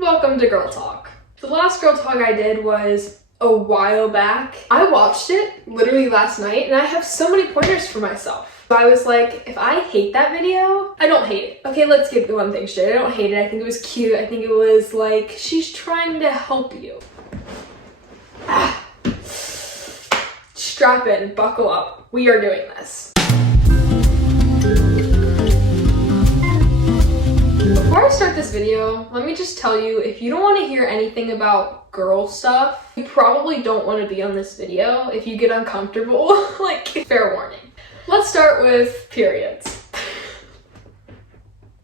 Welcome to Girl Talk. The last Girl Talk I did was a while back. I watched it literally last night and I have so many pointers for myself. So I was like, if I hate that video, I don't hate it. Okay, let's get the one thing straight. I don't hate it. I think it was cute. I think it was like, she's trying to help you. Strap in, buckle up. We are doing this. Before I start this video, let me just tell you, if you don't want to hear anything about girl stuff, you probably don't want to be on this video. If you get uncomfortable, like, fair warning. Let's start with periods.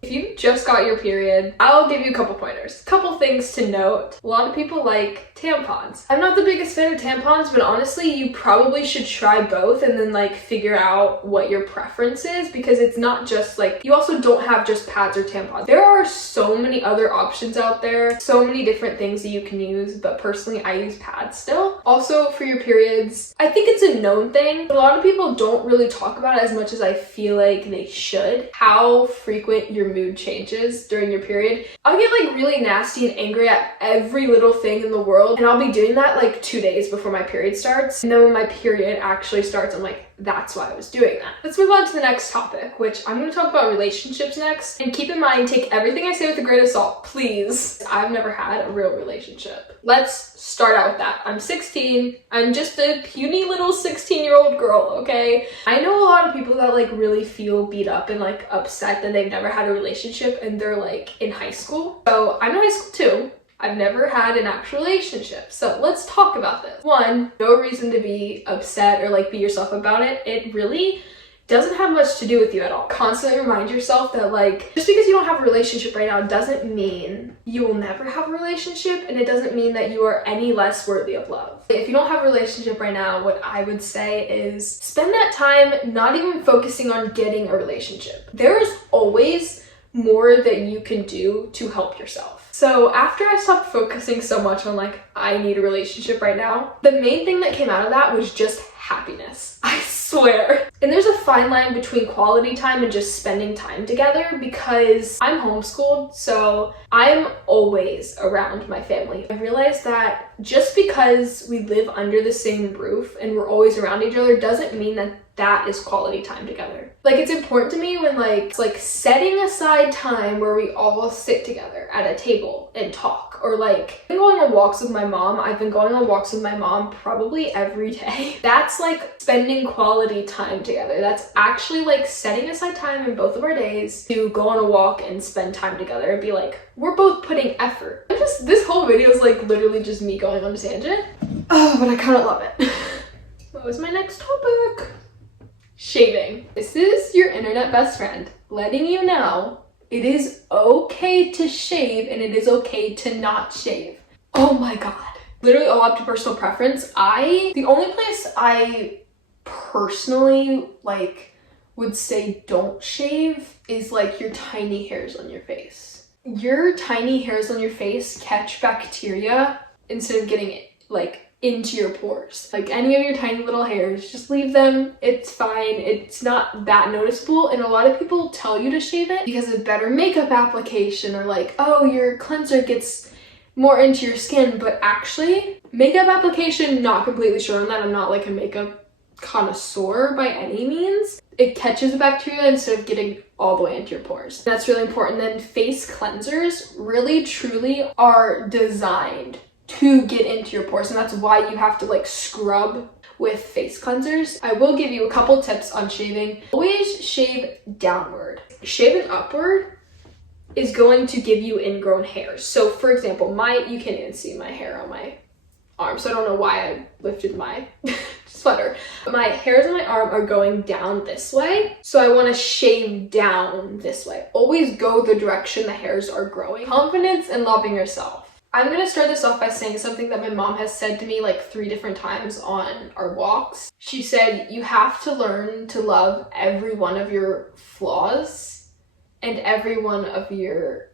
If you just got your period, I'll give you a couple pointers. Couple things to note. A lot of people like tampons. I'm not the biggest fan of tampons, but honestly, you probably should try both and then like figure out what your preference is, because it's not just like, you also don't have just pads or tampons. There are so many other options out there, so many different things that you can use, but personally, I use pads still. Also, for your periods, I think it's a known thing, but a lot of people don't really talk about it as much as I feel like they should. How frequent your mood changes during your period. I'll get like really nasty and angry at every little thing in the world, and I'll be doing that like 2 days before my period starts. And then when my period actually starts, I'm like, that's why I was doing that. Let's move on to the next topic, which I'm going to talk about relationships next. And keep in mind, take everything I say with a grain of salt, please. I've never had a real relationship. Let's start out with that. I'm 16. I'm just a puny little 16-year-old girl, okay? I know a lot of people that like really feel beat up and like upset that they've never had a relationship and they're like in high school. So I'm in high school too. I've never had an actual relationship. So let's talk about this. One, no reason to be upset or like beat yourself about it. It really doesn't have much to do with you at all. Constantly remind yourself that like, just because you don't have a relationship right now doesn't mean you will never have a relationship, and it doesn't mean that you are any less worthy of love. If you don't have a relationship right now, what I would say is spend that time not even focusing on getting a relationship. There is always more that you can do to help yourself. So after I stopped focusing so much on like, I need a relationship right now, the main thing that came out of that was just happiness. I swear. And there's a fine line between quality time and just spending time together, because I'm homeschooled, so I'm always around my family. I realized that just because we live under the same roof and we're always around each other doesn't mean that that is quality time together. Like, it's important to me when like, it's like setting aside time where we all sit together at a table and talk, or like, I've been going on walks with my mom. I've been going on walks with my mom probably every day. That's like spending quality time together. That's actually like setting aside time in both of our days to go on a walk and spend time together and be like, we're both putting effort. This whole video is like literally just me going on a tangent. Oh, but I kind of love it. What was my next topic? Shaving. This is your internet best friend letting you know it is okay to shave and it is okay to not shave. Oh my god. Literally all up to personal preference. The only place I personally like would say don't shave is like your tiny hairs on your face. Your tiny hairs on your face catch bacteria instead of getting it like into your pores. Like any of your tiny little hairs, just leave them. It's fine. It's not that noticeable. And a lot of people tell you to shave it because of better makeup application, or like, oh, your cleanser gets more into your skin. But actually, makeup application, not completely sure on that. I'm not like a makeup connoisseur by any means. It catches the bacteria instead of getting all the way into your pores. That's really important. Then face cleansers really truly are designed to get into your pores, and that's why you have to like scrub with face cleansers. I will give you a couple tips on shaving. Always shave downward. Shaving upward is going to give you ingrown hairs. So for example, you can't even see my hair on my arm, so I don't know why I lifted my sweater. My hairs on my arm are going down this way, so I want to shave down this way. Always go the direction the hairs are growing. Confidence and loving yourself. I'm gonna start this off by saying something that my mom has said to me like 3 different times on our walks. She said, you have to learn to love every one of your flaws and every one of your...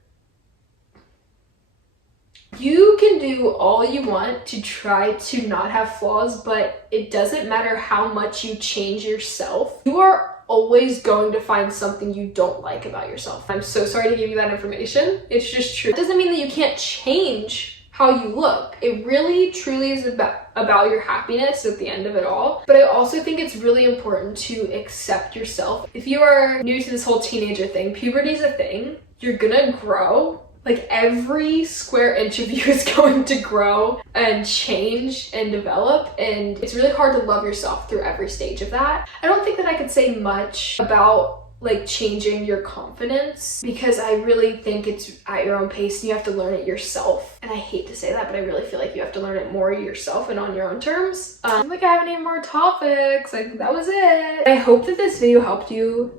You can do all you want to try to not have flaws, but it doesn't matter how much you change yourself. You are always going to find something you don't like about yourself. I'm so sorry to give you that information. It's just true. It doesn't mean that you can't change how you look. It really truly is about your happiness at the end of it all. But I also think it's really important to accept yourself. If you are new to this whole teenager thing, puberty is a thing. You're gonna grow. Like every square inch of you is going to grow and change and develop, and it's really hard to love yourself through every stage of that. I don't think that I could say much about like changing your confidence, because I really think it's at your own pace and you have to learn it yourself. And I hate to say that, but I really feel like you have to learn it more yourself and on your own terms. I don't think I have any more topics. Like, that was it. I hope that this video helped you.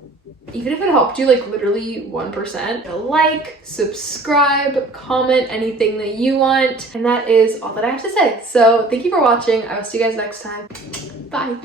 Even if it helped you like literally 1%, like, subscribe, comment anything that you want. And that is all that I have to say. So thank you for watching. I will see you guys next time. Bye.